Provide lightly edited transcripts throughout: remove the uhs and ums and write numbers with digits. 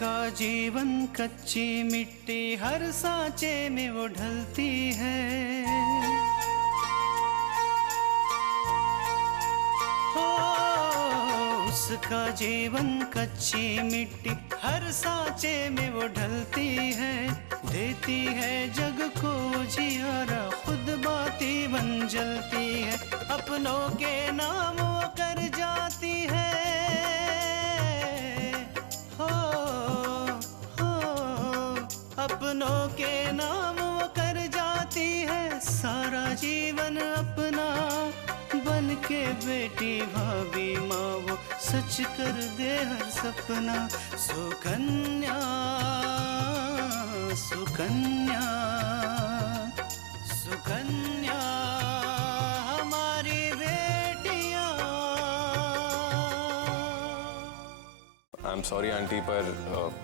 उसका जीवन कच्ची मिट्टी हर सांचे में वो ढलती है। उसका जीवन कच्ची मिट्टी हर सांचे में वो ढलती है। देती है जग को जियारा, खुद बाती बन जलती है। अपनों के नाम वो कर जाती है। हो अपनों के नाम वो कर जाती है। सारा जीवन अपना बन के बेटी भाभी माँ वो सच कर दे हर सपना। सुकन्या सुकन्या सुकन्या हमारी बेटियाँ। आई एम सॉरी आंटी, पर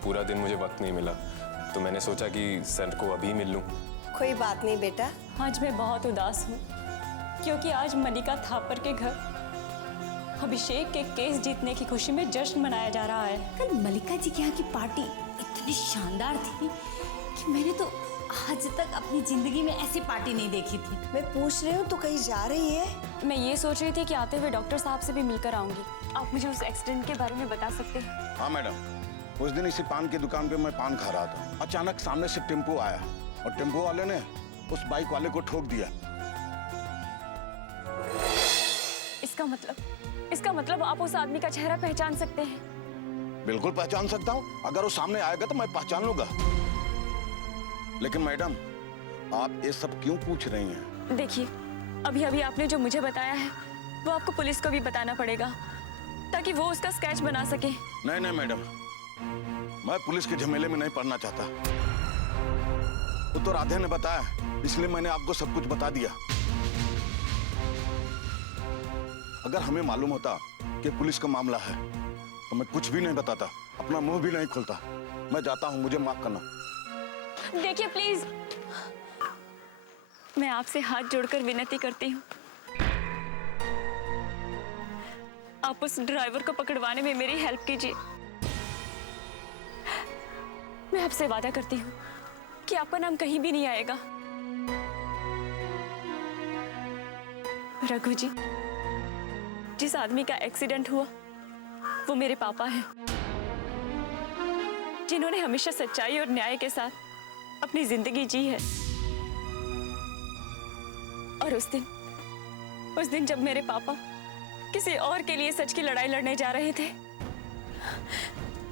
पूरा दिन मुझे वक्त नहीं मिला, तो मैंने सोचा कि सर को अभी मिल लूं। कोई बात नहीं बेटा। आज मैं बहुत उदास हूँ क्योंकि आज मलिका थापर के घर अभिषेक के केस जीतने की खुशी में जश्न मनाया जा रहा है। कल मलिका जी के यहाँ की पार्टी इतनी शानदार थी कि मैंने तो आज तक अपनी जिंदगी में ऐसी पार्टी नहीं देखी थी। मैं पूछ रही हूँ तो कहीं जा रही है? मैं ये सोच रही थी कि आते हुए डॉक्टर साहब से भी मिलकर आऊंगी। आप मुझे उस एक्सीडेंट के बारे में बता सकते हैं? हाँ मैडम, उस दिन इसी पान की दुकान पे मैं पान खा रहा था। अचानक सामने से टेम्पो आया और टेम्पो वाले ने उस बाइक वाले को ठोक दिया। इसका मतलब आप उस आदमी का चेहरा पहचान सकते हैं? बिल्कुल पहचान सकता हूँ। अगर वो सामने आएगा तो मैं पहचान लूंगा। लेकिन मैडम, आप ये सब क्यों पूछ रही हैं? देखिए, अभी आपने जो मुझे बताया है वो आपको पुलिस को भी बताना पड़ेगा ताकि वो उसका स्केच बना सके। नहीं मैडम, मैं पुलिस के झमेले में नहीं पड़ना चाहता। वो तो राधे ने बताया, इसलिए मैंने आपको सब कुछ बता दिया। अगर हमें मालूम होता कि पुलिस का मामला है तो मैं कुछ भी नहीं बताता, अपना मुंह भी नहीं खोलता। मैं जाता हूं, मुझे माफ करना। देखिए प्लीज, मैं आपसे हाथ जोड़कर विनती करती हूँ, आप उस ड्राइवर को पकड़वाने में मेरी हेल्प कीजिए। मैं आपसे वादा करती हूँ कि आपका नाम कहीं भी नहीं आएगा। रघु जी, जिस आदमी का एक्सीडेंट हुआ वो मेरे पापा हैं, जिन्होंने हमेशा सच्चाई और न्याय के साथ अपनी जिंदगी जी है। और उस दिन जब मेरे पापा किसी और के लिए सच की लड़ाई लड़ने जा रहे थे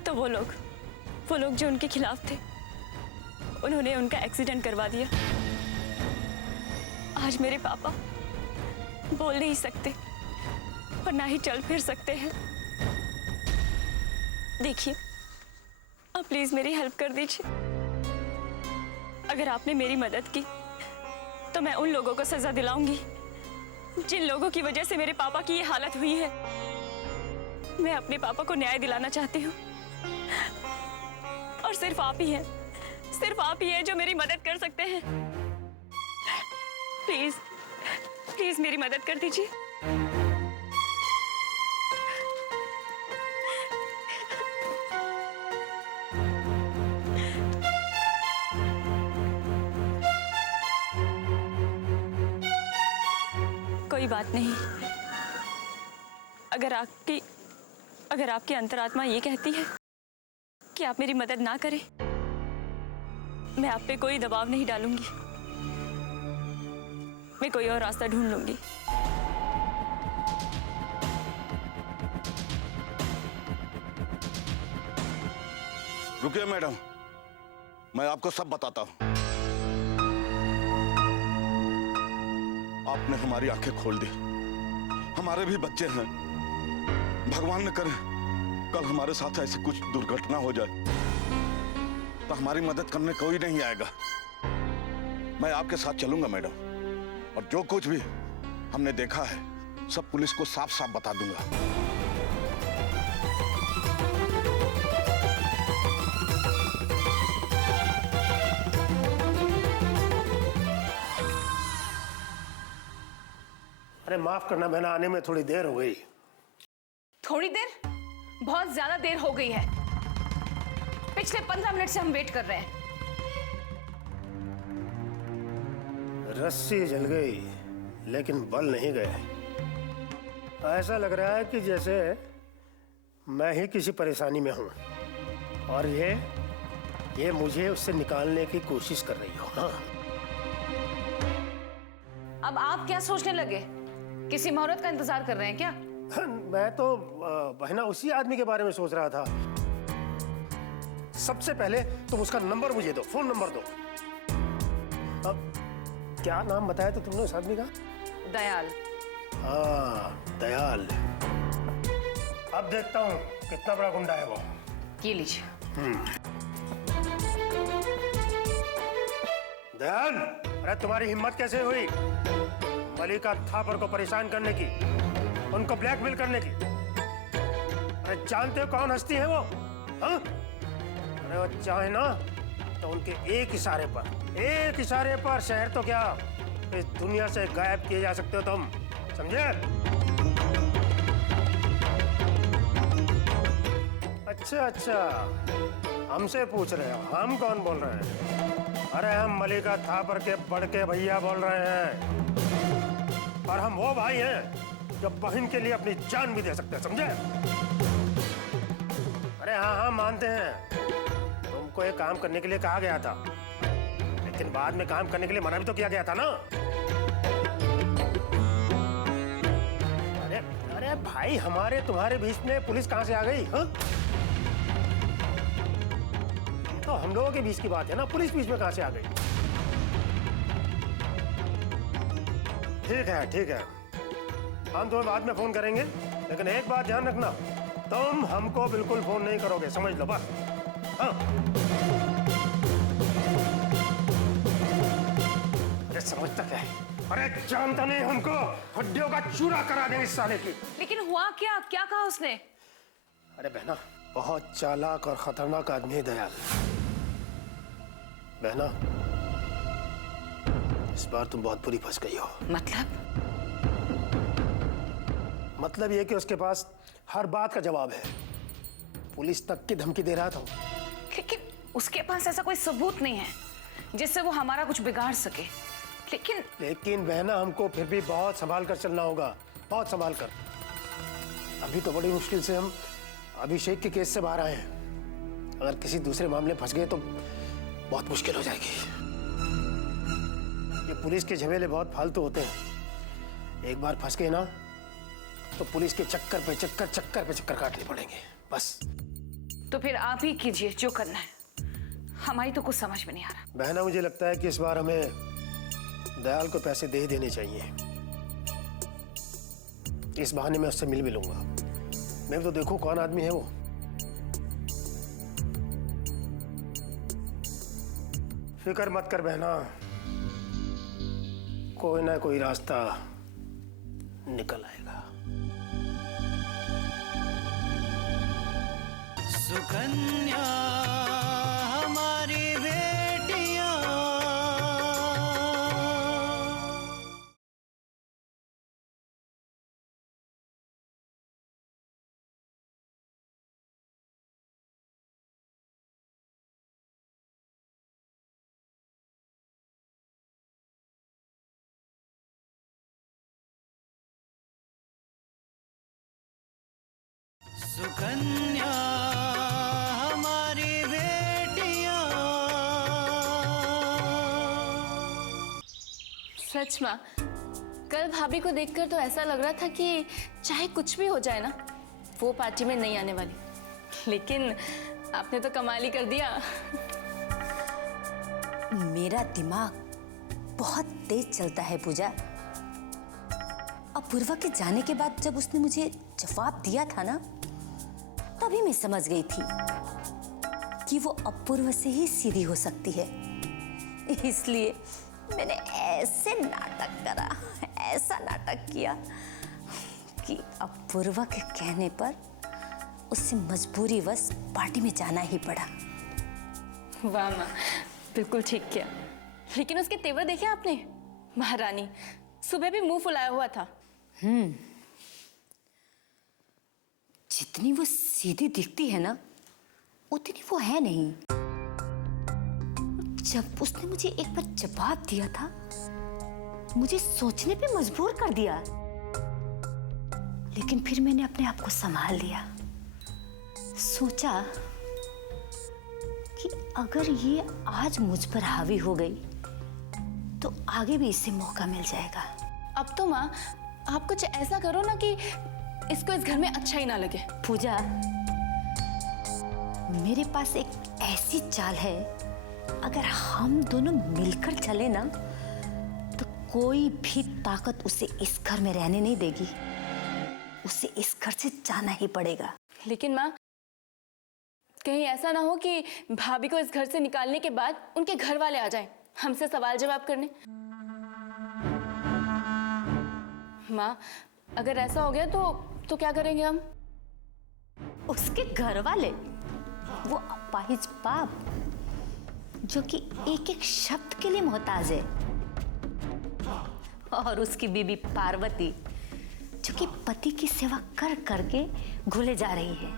तो वो लोग जो उनके खिलाफ थे उन्होंने उनका एक्सीडेंट करवा दिया। आज मेरे पापा बोल नहीं सकते और ना ही चल फिर सकते हैं। देखिए, आप प्लीज मेरी हेल्प कर दीजिए। अगर आपने मेरी मदद की तो मैं उन लोगों को सजा दिलाऊंगी जिन लोगों की वजह से मेरे पापा की ये हालत हुई है। मैं अपने पापा को न्याय दिलाना चाहती हूँ और सिर्फ आप ही हैं जो मेरी मदद कर सकते हैं। प्लीज मेरी मदद कर दीजिए। कोई बात नहीं, अगर आपकी अंतरात्मा ये कहती है कि आप मेरी मदद ना करें, मैं आप पे कोई दबाव नहीं डालूंगी। मैं कोई और रास्ता ढूंढ लूंगी। रुकिए मैडम, मैं आपको सब बताता हूं। आपने हमारी आंखें खोल दी। हमारे भी बच्चे हैं। भगवान न करे कल हमारे साथ ऐसी कुछ दुर्घटना हो जाए तो हमारी मदद करने कोई नहीं आएगा। मैं आपके साथ चलूंगा मैडम, और जो कुछ भी हमने देखा है सब पुलिस को साफ साफ बता दूंगा। अरे माफ करना, मैंने आने में थोड़ी देर हो गई। थोड़ी देर? बहुत ज्यादा देर हो गई है। पिछले 15 मिनट से हम वेट कर रहे हैं। रस्सी जल गई लेकिन बल नहीं गए। ऐसा लग रहा है कि जैसे मैं ही किसी परेशानी में हूं और ये मुझे उससे निकालने की कोशिश कर रही हो। हाँ। अब आप क्या सोचने लगे? किसी मुहूर्त का इंतजार कर रहे हैं क्या? मैं तो बहना उसी आदमी के बारे में सोच रहा था। सबसे पहले तुम उसका नंबर मुझे दो, फोन नंबर दो। अब क्या नाम बताया तो तुमने उस आदमी का? दयाल। हाँ, दयाल। अब देखता हूँ कितना बड़ा गुंडा है वो। ये लीजिए। दयाल, अरे तुम्हारी हिम्मत कैसे हुई मलिका थापर को परेशान करने की, उनको ब्लैकमेल करने की? अरे जानते हो कौन हस्ती है वो? हाँ? अरे वो चाहे ना तो उनके एक इशारे पर शहर तो क्या इस दुनिया से गायब किए जा सकते हो तुम, समझे? अच्छा, हमसे पूछ रहे हो? हम कौन बोल रहे हैं? अरे हम मलिका थापर के बड़के भैया बोल रहे हैं। और हम वो भाई हैं जो बहन के लिए अपनी जान भी दे सकते हैं, समझे? अरे हाँ, मानते हैं तुमको एक काम करने के लिए कहा गया था, लेकिन बाद में काम करने के लिए मना भी तो किया गया था ना। अरे भाई, हमारे तुम्हारे बीच में पुलिस कहां से आ गई? हाँ? तो हम लोगों के बीच की बात है ना, पुलिस बीच में कहां से आ गई? ठीक है, हम तुम्हें बाद में फोन करेंगे, लेकिन एक बात ध्यान रखना, तुम हमको बिल्कुल फोन नहीं करोगे, समझ लो बस। हाँ। अरे समझता क्या है? अरे जानता नहीं, हमको हड्डियों का चूरा करा देंगे इस साले की। लेकिन हुआ क्या? क्या कहा उसने? अरे बहना, बहुत चालाक और खतरनाक आदमी है दयाल। बहना, इस बार तुम बहुत बुरी फंस गई हो। मतलब ये कि उसके पास हर बात का जवाब है। पुलिस तक की धमकी दे रहा था। लेकिन उसके पास ऐसा कोई सबूत नहीं है जिससे वो हमारा कुछ बिगाड़ सके। लेकिन बहना, हमको फिर भी बहुत संभाल कर चलना होगा, बहुत संभाल कर। अभी तो बड़ी मुश्किल से हम अभिषेक के केस से बाहर आए हैं। अगर किसी दूसरे मामले फंस गए तो बहुत मुश्किल हो जाएगी। ये पुलिस के झमेले बहुत फालतू होते हैं। एक बार फंस गए ना तो पुलिस के चक्कर पे चक्कर काटने पड़ेंगे, बस। तो फिर आप ही कीजिए जो करना है, हमारी तो कुछ समझ में नहीं आ रहा। बहना, मुझे लगता है कि इस बार हमें दयाल को पैसे दे ही देने चाहिए। इस बहाने मैं उससे मिल भी लूंगा। मैं तो देखूं कौन आदमी है वो। फिक्र मत कर बहना, कोई ना कोई रास्ता निकल आएगा। सुकन्या हमारी बेटियां, सुकन्या हमारी बेटियां। सच माँ, कल भाभी को देखकर तो ऐसा लग रहा था कि चाहे कुछ भी हो जाए ना, वो पार्टी में नहीं आने वाली। लेकिन आपने तो कमाल ही कर दिया। मेरा दिमाग बहुत तेज चलता है पूजा। अपूर्वा के जाने के बाद जब उसने मुझे जवाब दिया था ना, तभी मैं समझ गई थी कि वो अपूर्वा से ही सीधी हो सकती है। इसलिए मैंने ऐसे नाटक करा, ऐसा नाटक किया कि अपूर्वा के कहने पर उसे मजबूरीवश पार्टी में जाना ही पड़ा। वाह माँ, बिल्कुल ठीक किया। लेकिन उसके तेवर देखे आपने? महारानी, सुबह भी मुंह फुलाया हुआ था। जितनी वो सीधी दिखती है ना, उतनी वो है नहीं। जब उसने मुझे एक बार जवाब दिया था, मुझे सोचने पे मजबूर कर दिया। लेकिन फिर मैंने अपने आप को संभाल लिया। सोचा कि अगर ये आज मुझ पर हावी हो गई तो आगे भी इससे मौका मिल जाएगा। अब तो माँ आप कुछ ऐसा करो ना कि इसको इस घर में अच्छा ही ना लगे। पूजा, मेरे पास एक ऐसी चाल है, अगर हम दोनों मिलकर चले ना तो कोई भी ताकत उसे इस घर में रहने नहीं देगी। उसे इस घर से जाना ही पड़ेगा। लेकिन माँ कहीं ऐसा ना हो कि भाभी को इस घर से निकालने के बाद उनके घर वाले आ जाएं हमसे सवाल जवाब करने। माँ अगर ऐसा हो गया तो क्या करेंगे हम? उसके घर वाले, वो अपाहिज बाप जो कि एक एक शब्द के लिए मोहताज है, और उसकी बीबी पार्वती जो कि पति की सेवा कर करके घुले जा रही है।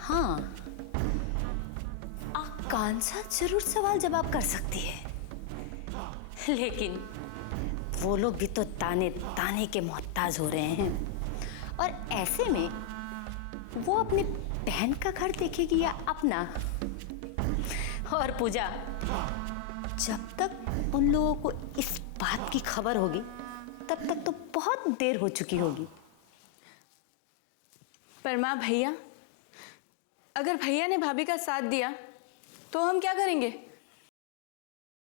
हाँ, आकांक्षा जरूर सवाल जवाब कर सकती है, लेकिन वो लोग भी तो ताने ताने के मोहताज हो रहे हैं। और ऐसे में वो अपनी बहन का घर देखेगी या अपना? और पूजा, जब तक उन लोगों को इस बात की खबर होगी तब तक तो बहुत देर हो चुकी होगी। पर माँ भैया, अगर भैया ने भाभी का साथ दिया तो हम क्या करेंगे?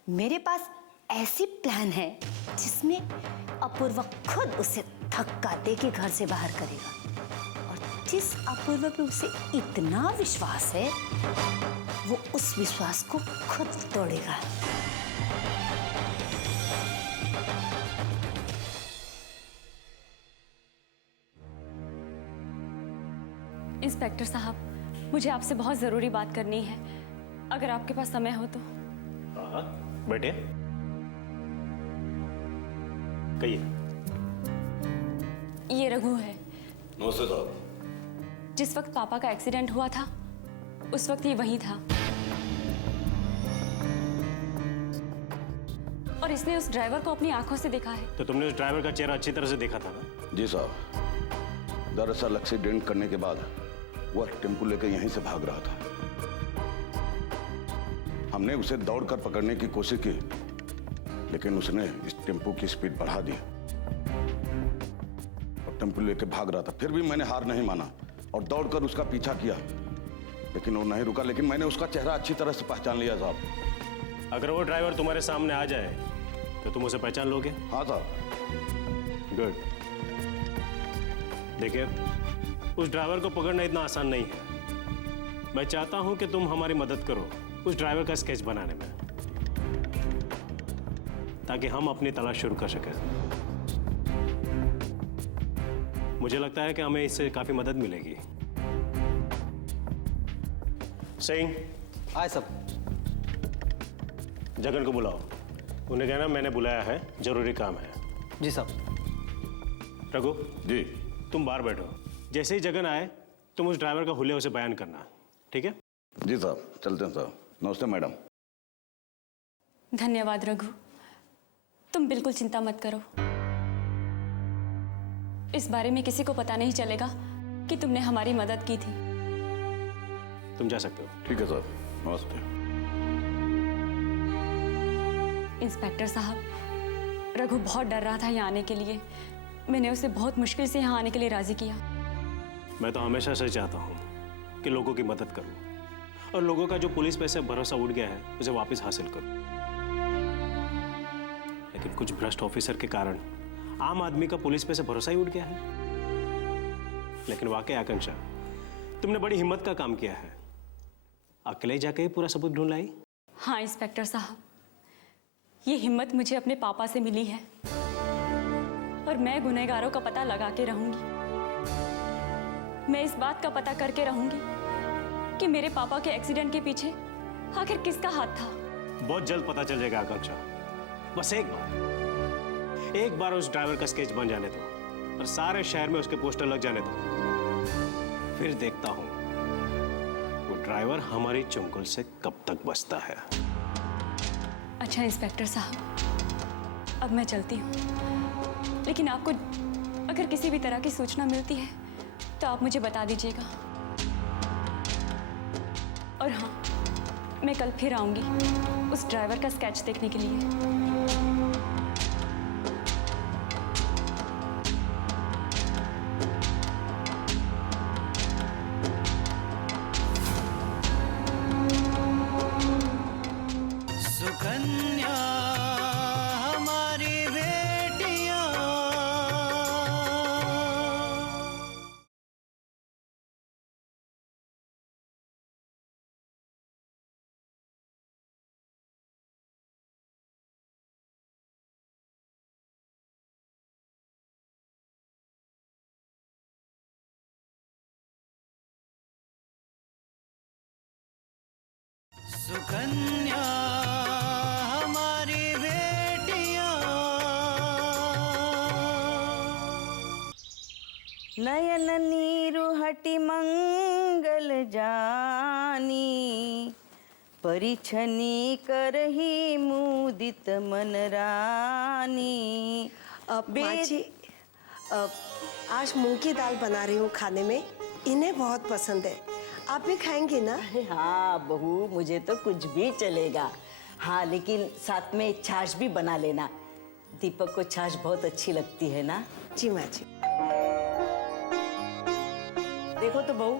मेरे पास ऐसी प्लान है जिसमें अपूर्वा खुद उसे धक्का दे के घर से बाहर करेगा, और जिस अपूर्वा पे उसे इतना विश्वास है वो उस विश्वास को खुद तोड़ेगा। इंस्पेक्टर साहब, मुझे आपसे बहुत जरूरी बात करनी है, अगर आपके पास समय हो तो। हाँ बेटे, कहिए। ये रघु है। नमस्ते साहब। जिस वक्त पापा का एक्सीडेंट हुआ था उस वक्त ये वहीं था, और इसने उस ड्राइवर को अपनी आंखों से देखा है। तो तुमने उस ड्राइवर का चेहरा अच्छी तरह से देखा था ना? जी साहब, दरअसल एक्सीडेंट करने के बाद वह टेम्पो लेकर यहीं से भाग रहा था। हमने उसे दौड़कर पकड़ने की कोशिश की, लेकिन उसने इस टेम्पो की स्पीड बढ़ा दी और टेम्पो लेकर भाग रहा था। फिर भी मैंने हार नहीं माना और दौड़कर उसका पीछा किया, लेकिन वो नहीं रुका। लेकिन मैंने उसका चेहरा अच्छी तरह से पहचान लिया साहब। अगर वो ड्राइवर तुम्हारे सामने आ जाए तो तुम उसे पहचान लोगे? हाँ साहब। गुड। देखिए, उस ड्राइवर को पकड़ना इतना आसान नहीं है। मैं चाहता हूं कि तुम हमारी मदद करो उस ड्राइवर का स्केच बनाने में, ताकि हम अपनी तलाश शुरू कर सकें। मुझे लगता है कि हमें इससे काफी मदद मिलेगी। सिंह, आए सब। जगन को बुलाओ, उन्हें कहना मैंने बुलाया है, जरूरी काम है। जी साहब। रघु जी। तुम बाहर बैठो, जैसे ही जगन आए तुम उस ड्राइवर का हुलिया उसे बयान करना, ठीक है? जी साहब, चलते हैं साहब। नमस्ते मैडम। धन्यवाद रघु, तुम बिल्कुल चिंता मत करो। इस बारे में किसी को पता नहीं चलेगा कि तुमने हमारी मदद की थी। तुम जा सकते हो। ठीक है सर, नमस्ते। इंस्पेक्टर साहब, रघु बहुत डर रहा था यहाँ आने के लिए। मैंने उसे बहुत मुश्किल से यहाँ आने के लिए राजी किया। मैं तो हमेशा से चाहता हूँ कि लोगों की मदद करूँ और लोगों का जो पुलिस पे से भरोसा उठ गया है उसे वापस हासिल करूँ। लेकिन कुछ भ्रष्ट ऑफिसर के कारण आम आदमी का पुलिस पे से भरोसा ही उठ गया है। लेकिन वाकई आकांक्षा, तुमने बड़ी हिम्मत का काम किया है। अकेले जाके ही पूरा सबूत ढूंढ लाई। हाँ इंस्पेक्टर साहब, ये हिम्मत मुझे अपने पापा से मिली है, और मैं गुनहगारों का पता लगा के रहूंगी। मैं इस बात का पता करके रहूंगी कि मेरे पापा के एक्सीडेंट के पीछे आखिर किसका हाथ था। बहुत जल्द पता चल जाएगा आकांक्षा। बस एक बार उस ड्राइवर का स्केच बन जाने दो और सारे शहर में उसके पोस्टर लग जाने दो। फिर देखता हूँ वो ड्राइवर हमारी चुंगल से कब तक बचता है। अच्छा इंस्पेक्टर साहब, अब मैं चलती हूँ, लेकिन आपको अगर किसी भी तरह की सूचना मिलती है तो आप मुझे बता दीजिएगा। और हाँ, मैं कल फिर आऊंगी उस ड्राइवर का स्केच देखने के लिए। सुकन्या हमारी बेटियां। सुकन्या हमारी बेटियां। नयन नीरु हटि मंगल जानी, परिछनी करही मुदित मन रानी। माँ जी, आज मूंग की दाल बना रही हूँ खाने में, इन्हें बहुत पसंद है। आप भी खाएंगी ना? हाँ बहू, मुझे तो कुछ भी चलेगा। हाँ, लेकिन साथ में छाछ भी बना लेना। दीपक को छाछ बहुत अच्छी लगती है ना? जी माँ जी। देखो तो बहू,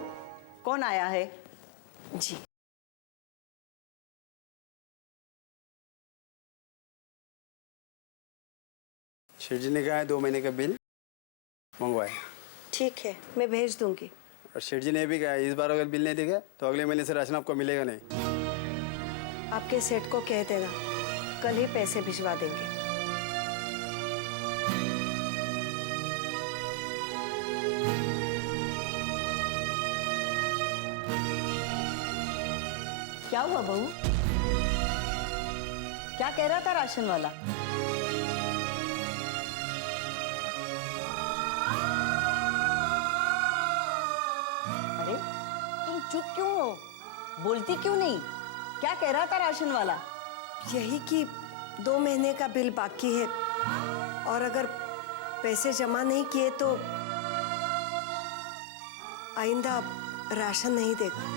कौन आया है? जी। शेठ जी ने कहा है 2 महीने का बिल मंगवाए। ठीक है, मैं भेज दूंगी। और शेठ जी ने भी कहा है इस बार अगर बिल नहीं देगा तो अगले महीने से राशन आपको मिलेगा नहीं। आपके सेठ को कह देना, कल ही पैसे भिजवा देंगे। क्या हुआ बहू? क्या कह रहा था राशन वाला? अरे तुम चुप क्यों हो? बोलती क्यों नहीं? क्या कह रहा था राशन वाला? यही कि 2 महीने का बिल बाकी है और अगर पैसे जमा नहीं किए तो आइंदा राशन नहीं देगा।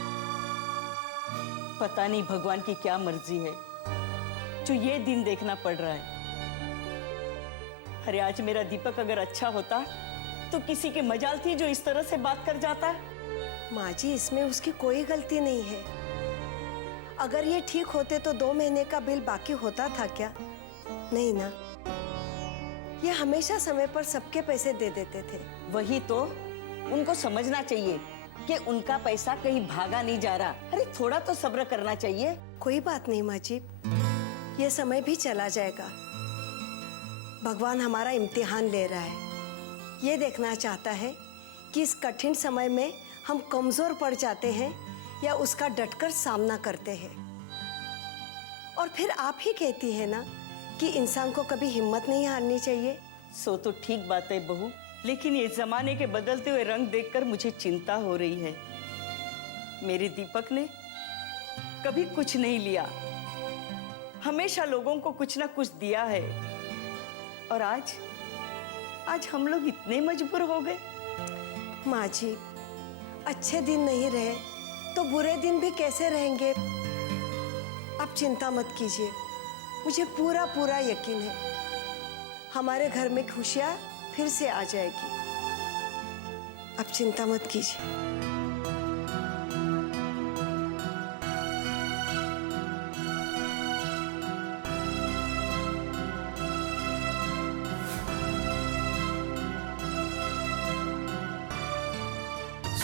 पता नहीं भगवान की क्या मर्जी है जो ये दिन देखना पड़ रहा है। अरे आज मेरा दीपक अगर अच्छा होता तो किसी की मजाल थी जो इस तरह से बात कर जाता। माँ जी, इसमें उसकी कोई गलती नहीं है। अगर ये ठीक होते तो 2 महीने का बिल बाकी होता था क्या? नहीं ना। ये हमेशा समय पर सबके पैसे दे देते थे। वही तो, उनको समझना चाहिए कि उनका पैसा कहीं भागा नहीं जा रहा। अरे थोड़ा तो सब्र करना चाहिए। कोई बात नहीं माँ जी, ये समय भी चला जाएगा। भगवान हमारा इम्तिहान ले रहा है। ये देखना चाहता है कि इस कठिन समय में हम कमजोर पड़ जाते हैं या उसका डटकर सामना करते हैं। और फिर आप ही कहती है ना कि इंसान को कभी हिम्मत नहीं हारनी चाहिए। सो तो ठीक बात है बहू, लेकिन ये जमाने के बदलते हुए रंग देखकर मुझे चिंता हो रही है। मेरे दीपक ने कभी कुछ नहीं लिया, हमेशा लोगों को कुछ ना कुछ दिया है। और आज हम लोग इतने मजबूर हो गए। माँ जी, अच्छे दिन नहीं रहे तो बुरे दिन भी कैसे रहेंगे? आप चिंता मत कीजिए, मुझे पूरा पूरा यकीन है हमारे घर में खुशियाँ फिर से आ जाएगी। आप चिंता मत कीजिए।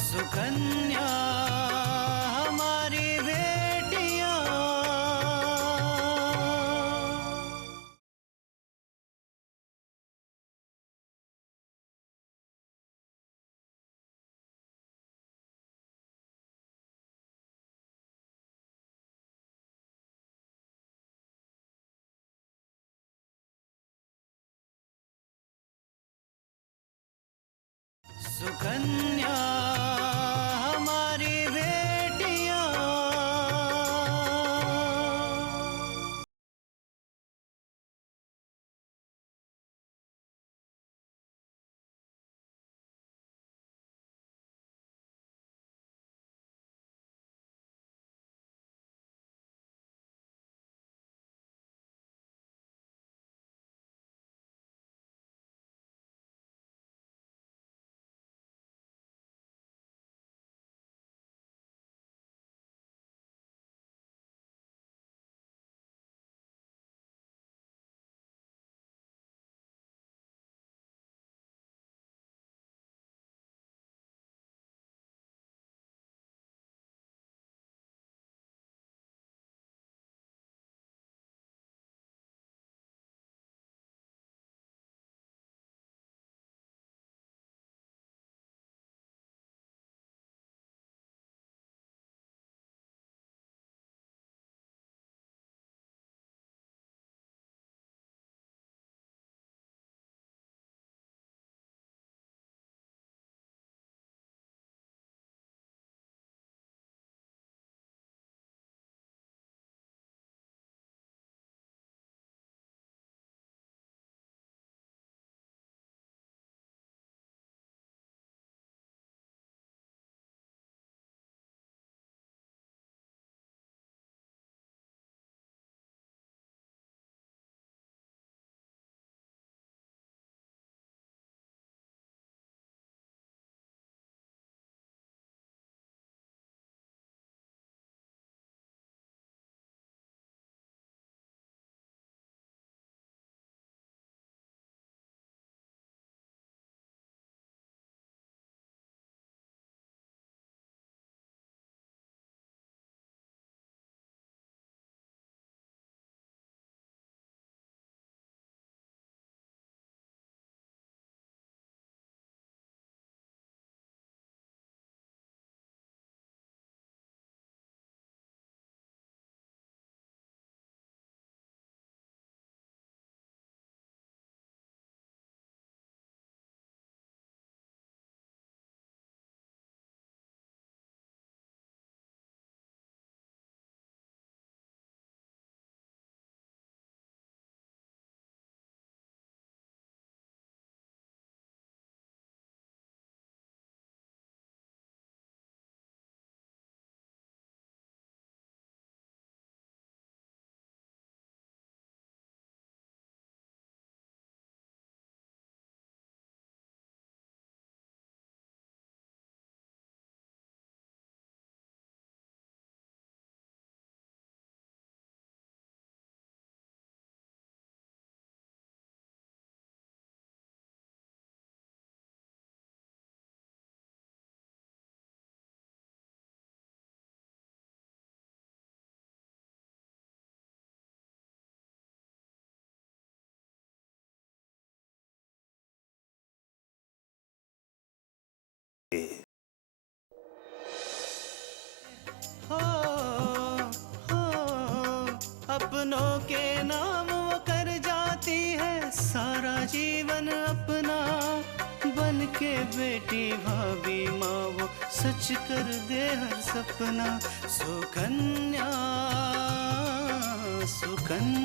सुकन्या हमारी बेटियां। सुकन्या अपनों के नाम वो कर जाती है सारा जीवन अपना। बन के बेटी भाभी माँ वो सच कर दे हर सपना। सुकन्या सुकन्या